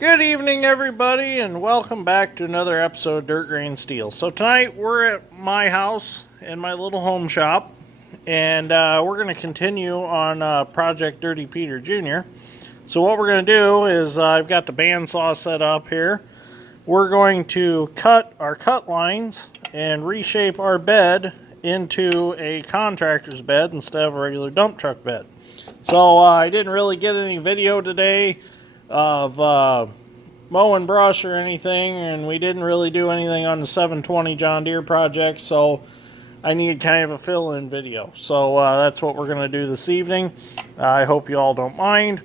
Good evening, everybody, and welcome back to another episode of Dirt Grain Steel. So tonight we're at my house in my little home shop, and we're going to continue on Project Dirty Peter Jr. So what we're going to do is I've got the bandsaw set up here. We're going to cut our cut lines and reshape our bed into a contractor's bed instead of a regular dump truck bed. So I didn't really get any video today of mow and brush or anything, and we didn't really do anything on the 720 John Deere project, so I need kind of a fill-in video. So that's what we're going to do this evening. I hope you all don't mind,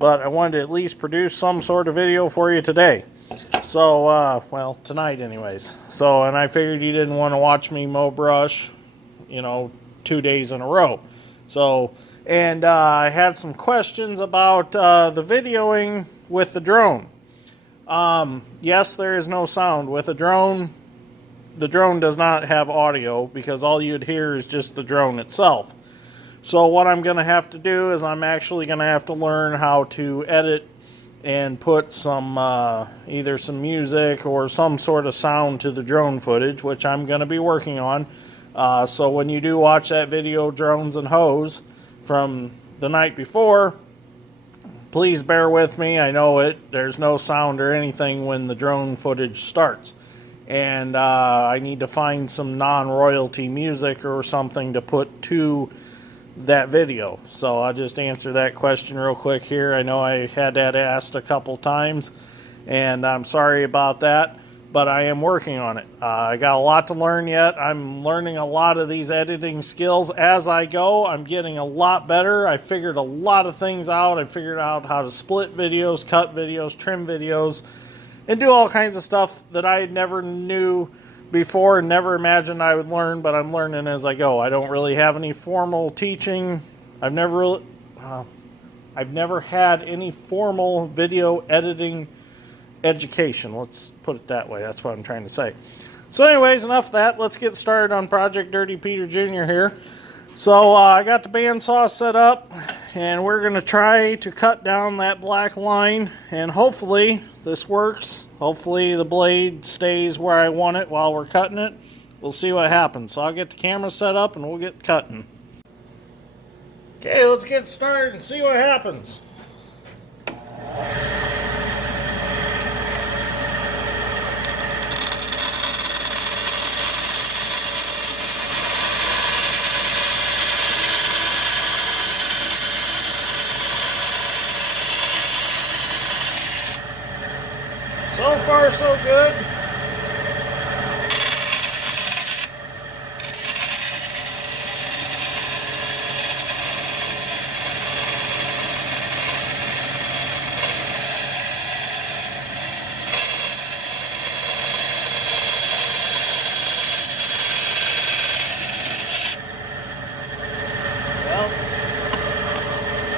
but I wanted to at least produce some sort of video for you today. So, well, tonight anyways. So, and I figured you didn't want to watch me mow brush, 2 days in a row. So, and I had some questions about the videoing with the drone. Yes, there is no sound. With a drone, the drone does not have audio because all you'd hear is just the drone itself. So what I'm going to have to do is I'm actually going to have to learn how to edit and put some, either some music or some sort of sound to the drone footage, which I'm going to be working on. So when you do watch that video, Drones and Hose, from the night before, please bear with me. I know there's no sound or anything when the drone footage starts. And I need to find some non-royalty music or something to put to that video. So I'll just answer that question real quick here. I know I had that asked a couple times, and I'm sorry about that, but I am working on it. I got a lot to learn yet. I'm learning a lot of these editing skills as I go. I'm getting a lot better. I figured a lot of things out. I figured out how to split videos, cut videos, trim videos, and do all kinds of stuff that I never knew before and never imagined I would learn, but I'm learning as I go. I don't really have any formal teaching. I've never had any formal video editing education. Let's put it that way. That's what I'm trying to say. So anyways, enough of that. Let's get started on Project Dirty Peter Jr. here. So I got the bandsaw set up, and we're going to try to cut down that black line, and hopefully this works. Hopefully the blade stays where I want it while we're cutting it. We'll see what happens. So I'll get the camera set up and we'll get cutting. Okay, let's get started and see what happens. So far, so good. Well,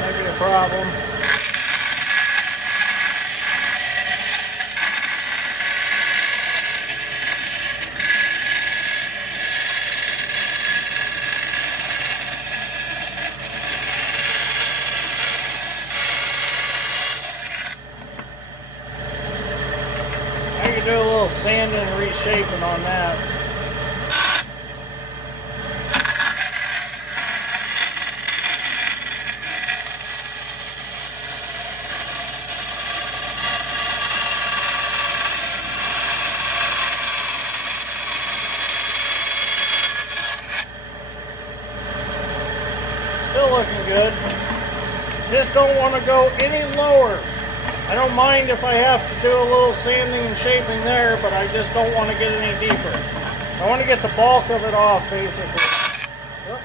might be a problem. Do a little sanding and reshaping on that. Still looking good. Just don't want to go any lower. I don't mind if I have to do a little sanding and shaping there, but I just don't want to get any deeper. I want to get the bulk of it off, basically. Whoops.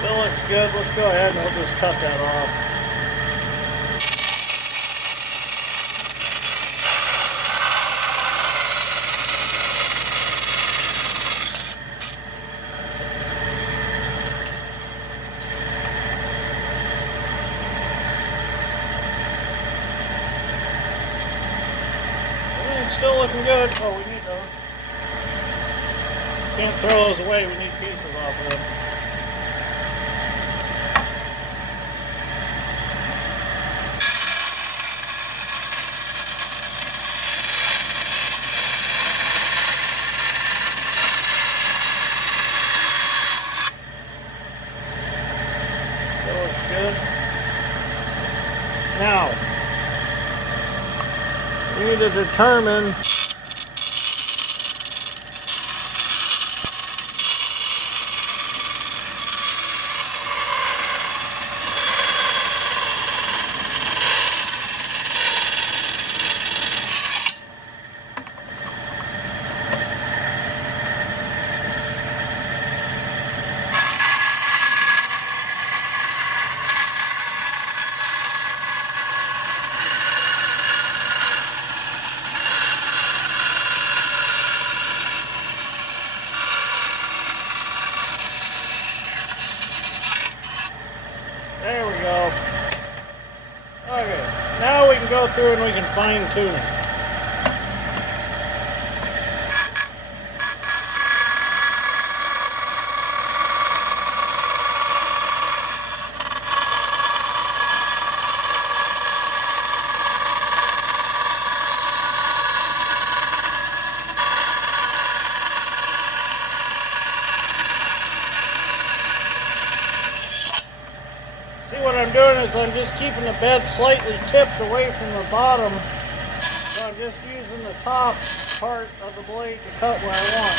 Still looks good. Let's go ahead and we'll just cut that off. looking good. Oh, we need those. Can't throw those away. We need pieces off of them. Still looks good. Now, we need to determine there we go. Okay, now we can go through and we can fine tune it. See, what I'm doing is I'm just keeping the bed slightly tipped away from the bottom. So I'm just using the top part of the blade to cut where I want.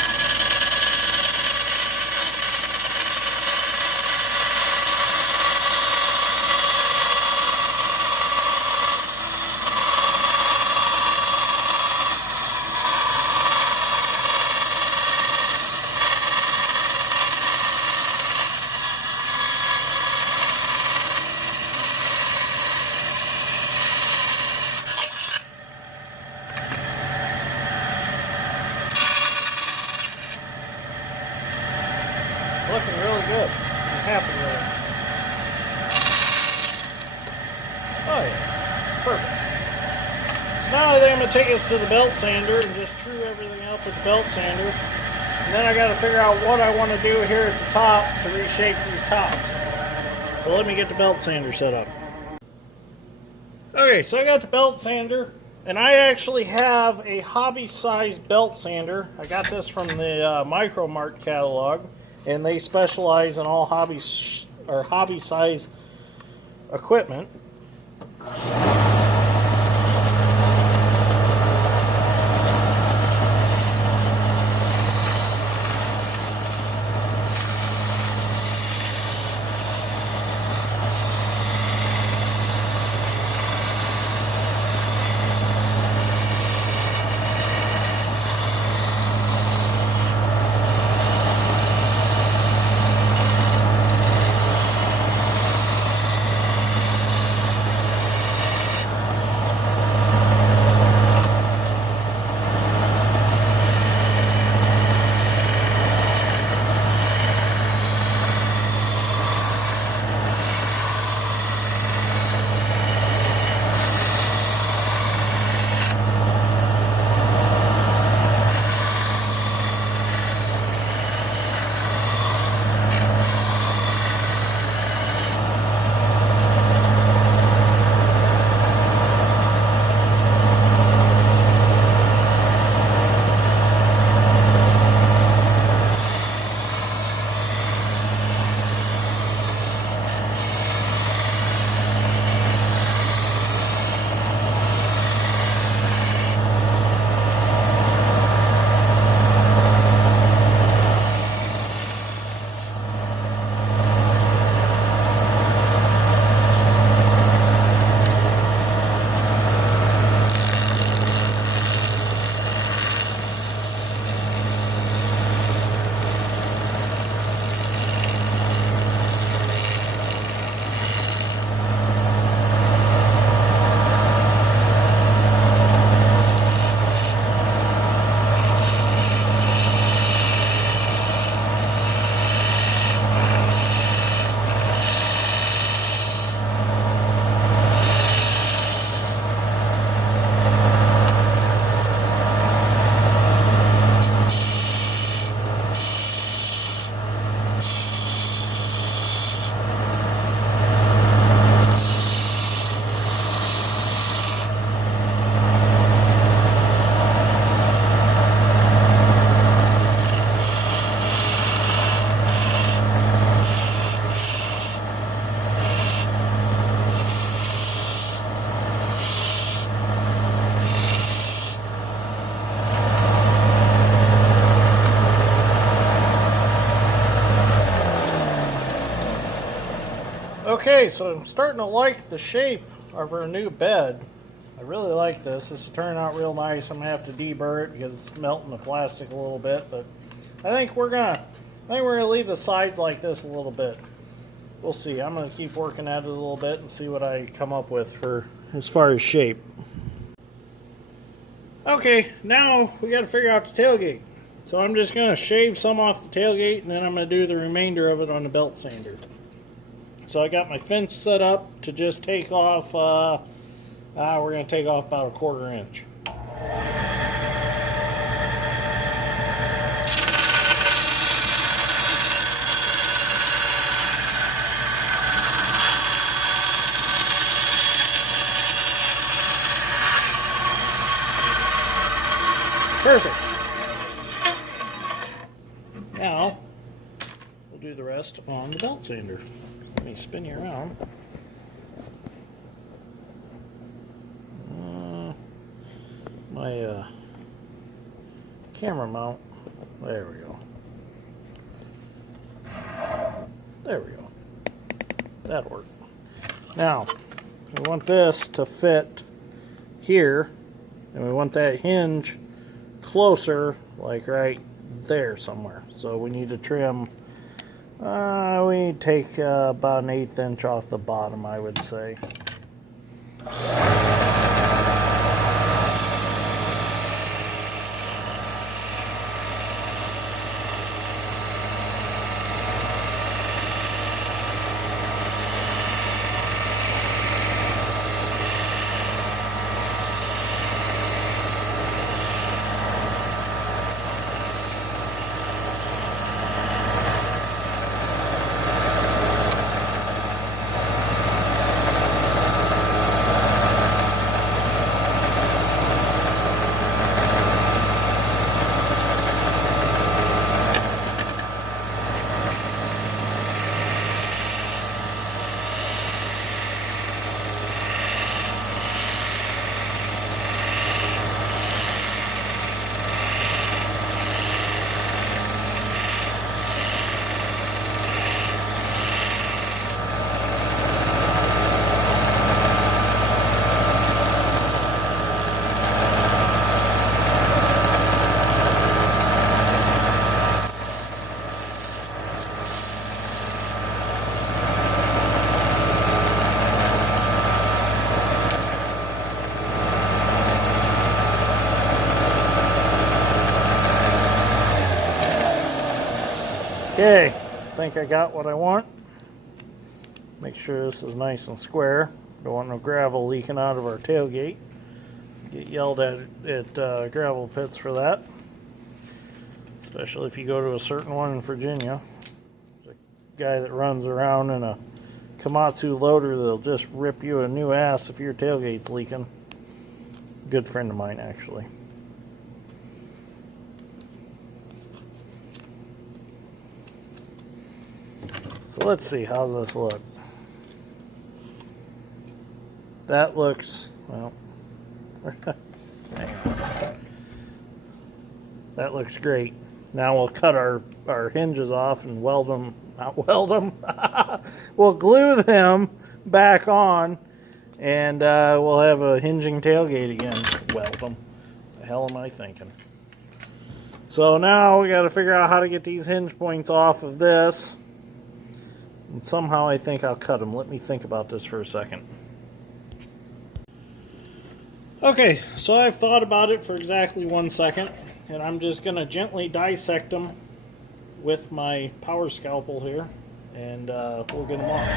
Looking really good. I'm happy with it. Oh yeah, perfect. So now I think I'm going to take this to the belt sander and just true everything out with the belt sander. And then I got to figure out what I want to do here at the top to reshape these tops. So let me get the belt sander set up. Okay, so I got the belt sander. And I actually have a hobby-sized belt sander. I got this from the Micro Mart catalog. And they specialize in all hobby-size equipment. Okay, so I'm starting to like the shape of our new bed. I really like this. This is turning out real nice. I'm gonna have to deburr it because it's melting the plastic a little bit, but I think we're gonna leave the sides like this a little bit. We'll see. I'm gonna keep working at it a little bit and see what I come up with for as far as shape. Okay, now we got to figure out the tailgate. So I'm just gonna shave some off the tailgate and then I'm gonna do the remainder of it on the belt sander. So I got my fence set up to just take off. We're going to take off about a 1/4 inch. Perfect. Now we'll do the rest on the belt sander. Let me spin you around. My camera mount. There we go. There we go. That'll work. Now, we want this to fit here, and we want that hinge closer, like right there somewhere. So we need to trim. We need to take about 1/8 inch off the bottom, I would say. Okay, I think I got what I want. Make sure this is nice and square. Don't want no gravel leaking out of our tailgate. Get yelled at gravel pits for that. Especially if you go to a certain one in Virginia. There's a guy that runs around in a Komatsu loader that'll just rip you a new ass if your tailgate's leaking. Good friend of mine, actually. So let's see, how does this look? That looks, well, that looks great. Now we'll cut our hinges off and weld them, not weld them, we'll glue them back on, and we'll have a hinging tailgate again. Weld them. The hell am I thinking? So now we got to figure out how to get these hinge points off of this. And somehow I think I'll cut them. Let me think about this for a second. Okay, so I've thought about it for exactly 1 second, and I'm just going to gently dissect them with my power scalpel here, and we'll get them off.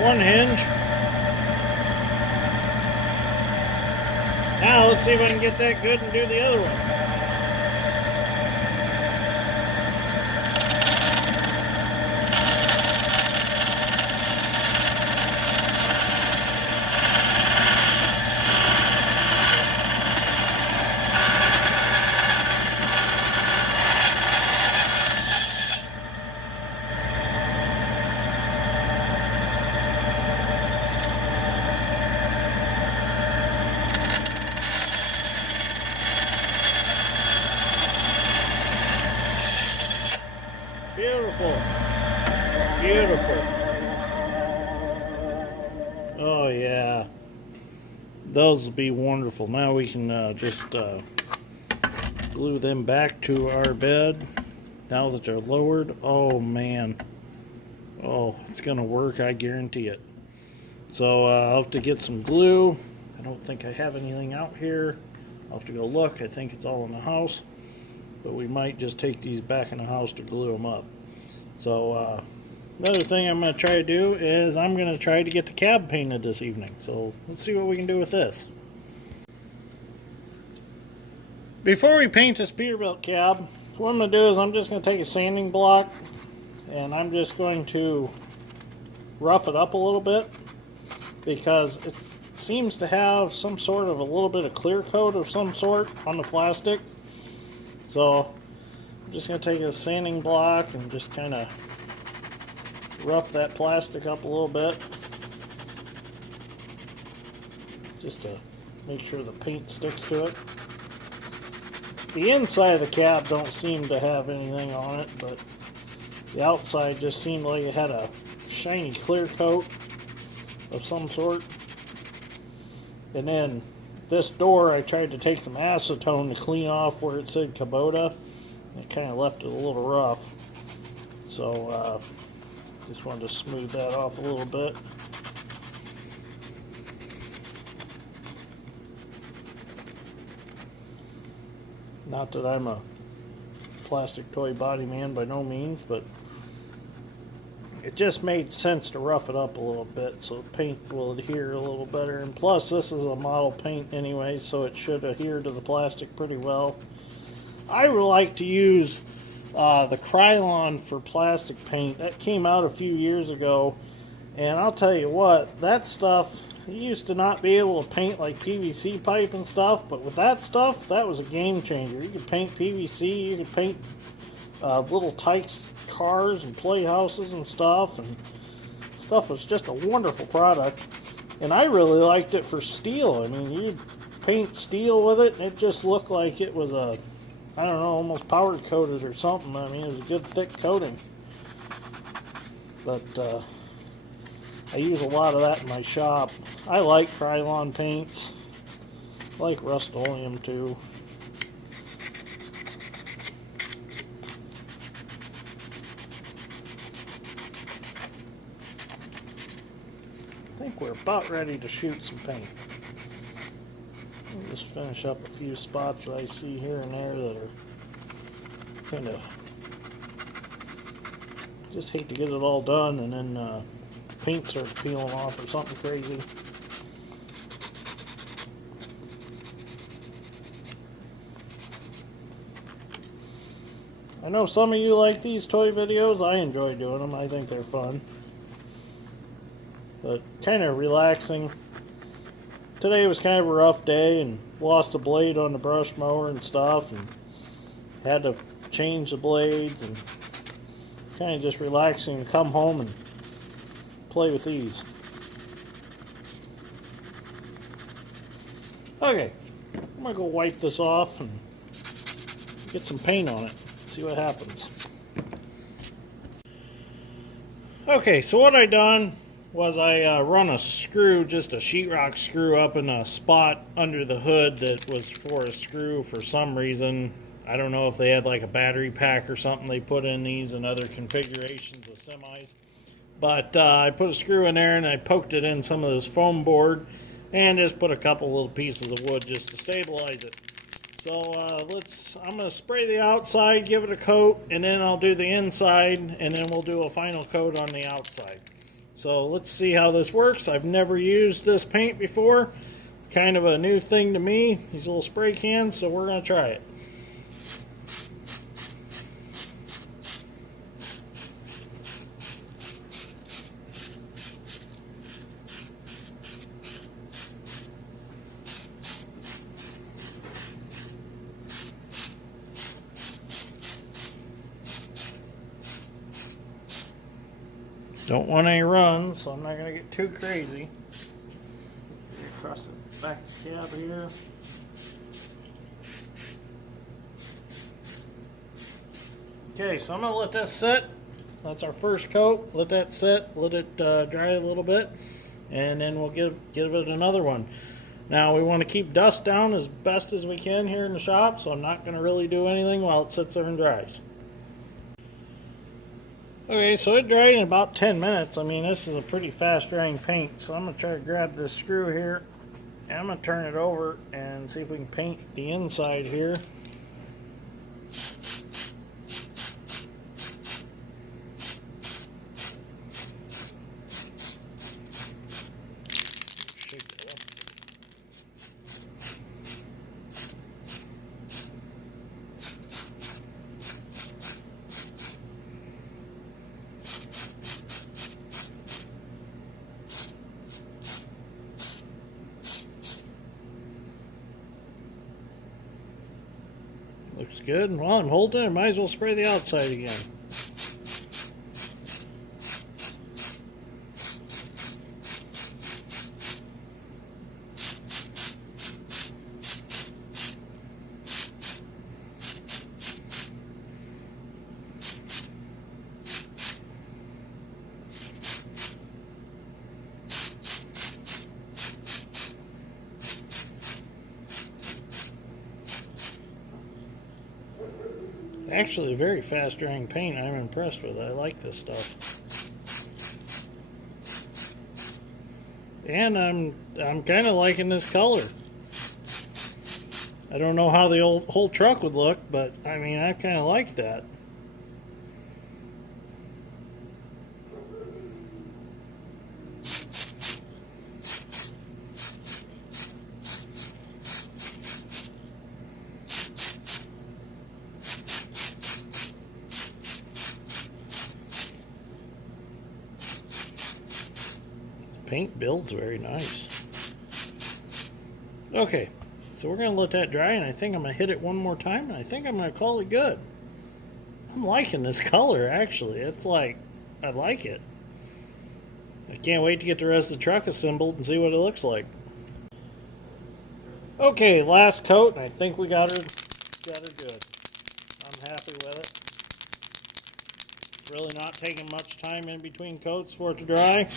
One hinge. Now Now let's see if I can get that good and do the other one. Beautiful. Beautiful. Oh, yeah. Those will be wonderful. Now we can just glue them back to our bed now that they're lowered. Oh, man. Oh, it's going to work. I guarantee it. So I'll have to get some glue. I don't think I have anything out here. I'll have to go look. I think it's all in the house. But we might just take these back in the house to glue them up. So another thing I'm going to try to do is I'm going to try to get the cab painted this evening. So let's see what we can do with this. Before we paint this Peterbilt cab, what I'm going to do is I'm just going to take a sanding block and I'm just going to rough it up a little bit because it seems to have some sort of a little bit of clear coat of some sort on the plastic. So I'm just going to take a sanding block and just kind of rough that plastic up a little bit just to make sure the paint sticks to it. The inside of the cab don't seem to have anything on it, but the outside just seemed like it had a shiny clear coat of some sort. And then this door, I tried to take some acetone to clean off where it said Kubota. It kind of left it a little rough. So just wanted to smooth that off a little bit. Not that I'm a plastic toy body man by no means, but it just made sense to rough it up a little bit so the paint will adhere a little better. And plus, this is a model paint anyway, so it should adhere to the plastic pretty well. I would like to use the Krylon for plastic paint. That came out a few years ago, and I'll tell you what, that stuff, you used to not be able to paint like PVC pipe and stuff, but with that stuff, that was a game changer. You could paint PVC, you could paint little Tykes cars and playhouses and stuff was just a wonderful product. And I really liked it for steel. I mean, you'd paint steel with it and it just looked like it was a, I don't know, almost powder coated or something. I mean, it was a good thick coating. But I use a lot of that in my shop. I like Krylon paints. I like Rust-Oleum too. I think we're about ready to shoot some paint. I'll just finish up a few spots that I see here and there that are kind of, just hate to get it all done and then paint starts peeling off or something crazy. I know some of you like these toy videos. I enjoy doing them. I think they're fun. But kind of relaxing. Today was kind of a rough day and lost a blade on the brush mower and stuff and had to change the blades and kind of just relaxing to come home and play with these. Okay, I'm gonna go wipe this off and get some paint on it, see what happens. Okay, so what I done was I run a screw, just a sheetrock screw up in a spot under the hood that was for a screw for some reason. I don't know if they had like a battery pack or something they put in these and other configurations of semis. But I put a screw in there and I poked it in some of this foam board and just put a couple little pieces of wood just to stabilize it. So I'm going to spray the outside, give it a coat, and then I'll do the inside, and then we'll do a final coat on the outside. So let's see how this works. I've never used this paint before. kind of a new thing to me, these little spray cans, so we're going to try it. Don't want any runs, so I'm not going to get too crazy. Across the back of the cab here. Okay, so I'm going to let this sit. That's our first coat. Let that sit. Let it dry a little bit. And then we'll give it another one. Now, we want to keep dust down as best as we can here in the shop, so I'm not going to really do anything while it sits there and dries. Okay, so it dried in about 10 minutes. I mean, this is a pretty fast drying paint, so I'm going to try to grab this screw here, and I'm going to turn it over and see if we can paint the inside here. Looks good. While I'm holding it, I might as well spray the outside again. Actually, very fast drying paint. I'm impressed with it. I like this stuff. And I'm kind of liking this color. I don't know how the whole truck would look, but I mean, I kind of like that. Paint builds very nice. Okay, so we're going to let that dry, and I think I'm going to hit it one more time, and I think I'm going to call it good. I'm liking this color, actually. It's like, I like it. I can't wait to get the rest of the truck assembled and see what it looks like. Okay, last coat, and I think we got her good. I'm happy with it. It's really not taking much time in between coats for it to dry.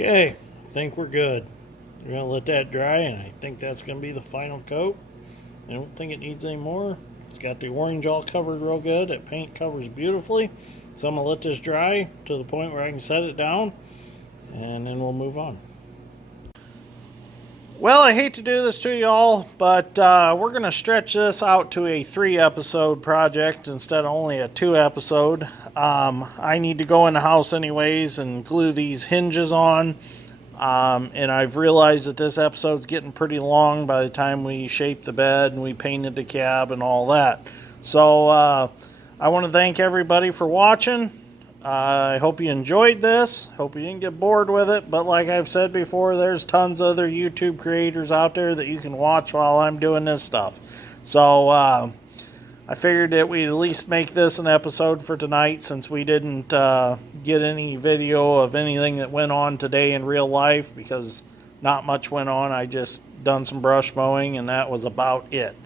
Okay, I think we're good. We're going to let that dry, and I think that's going to be the final coat. I don't think it needs any more. It's got the orange all covered real good. That paint covers beautifully. So I'm going to let this dry to the point where I can set it down, and then we'll move on. Well, I hate to do this to y'all, but we're going to stretch this out to a 3-episode project instead of only a 2-episode. I need to go in the house anyways and glue these hinges on. And I've realized that this episode's getting pretty long by the time we shaped the bed and we painted the cab and all that. So I want to thank everybody for watching. I hope you enjoyed this. Hope you didn't get bored with it. But like I've said before, there's tons of other YouTube creators out there that you can watch while I'm doing this stuff. So I figured that we'd at least make this an episode for tonight, since we didn't get any video of anything that went on today in real life, because not much went on. I just done some brush mowing, and that was about it.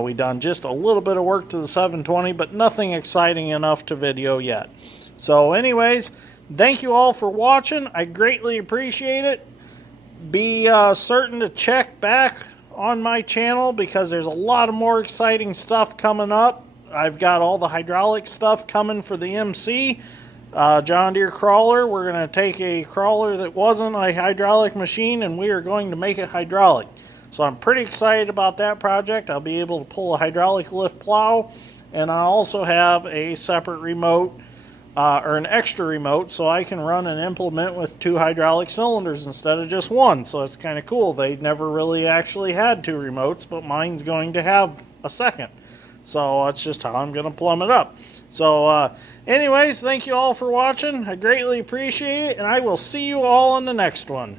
We done just a little bit of work to the 720, but nothing exciting enough to video yet. So anyways, thank you all for watching. I greatly appreciate it. Be certain to check back on my channel, because there's a lot of more exciting stuff coming up. I've got all the hydraulic stuff coming for the MC John Deere crawler. We're going to take a crawler that wasn't a hydraulic machine, and we are going to make it hydraulic. So I'm pretty excited about that project. I'll be able to pull a hydraulic lift plow, and I also have a separate remote or an extra remote, so I can run an implement with 2 hydraulic cylinders instead of just 1. So it's kind of cool. They never really actually had 2 remotes, but mine's going to have a second. So that's just how I'm going to plumb it up. So anyways, thank you all for watching. I greatly appreciate it, and I will see you all in the next one.